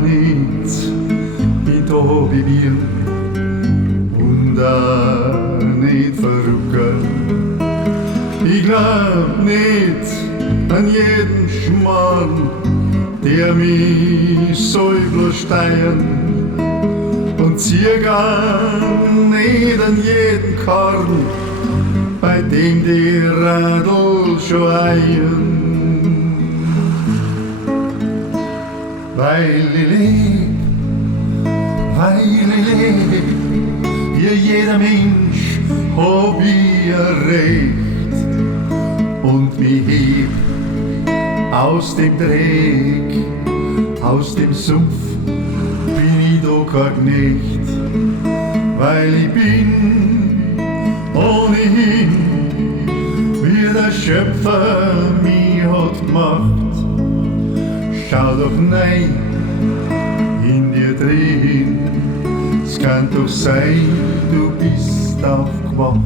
nicht in da bei mir und nicht verrückt. Ich glaub nicht an jeden Schmarrn, der mich soll bloß steuern, und zieh gar nicht an jeden Karren, bei dem die Radl schon eiern. Weil ich leb, wie jeder Mensch hab ich ein Recht und mich heb aus dem Dreck, aus dem Sumpf bin ich doch kein Knecht, weil ich bin ohnehin, wie der Schöpfer mich hat gemacht. Schau doch nein in dir drin, es kann doch sein, du bist aufgewacht.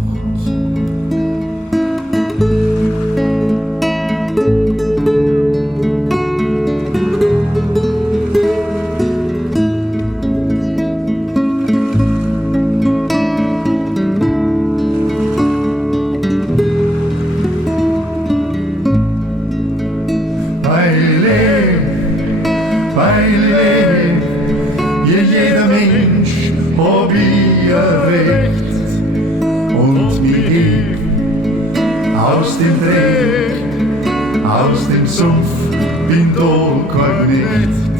Weil wie jeder Mensch hab ich ein Recht und mich heb aus dem Dreck, aus dem Sumpf, bin da kein Knecht,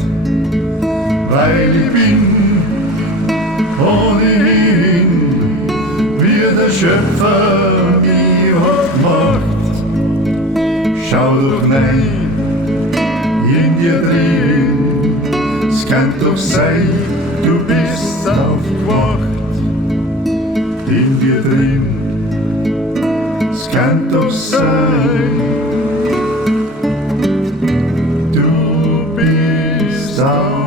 weil ich bin ohnehin, wie der Schöpfer mich hat gemacht. Schau doch nein in dir drin, es kann doch sein, du bist aufgewacht. In dir drin, es kann doch sein, du bist aufgewacht.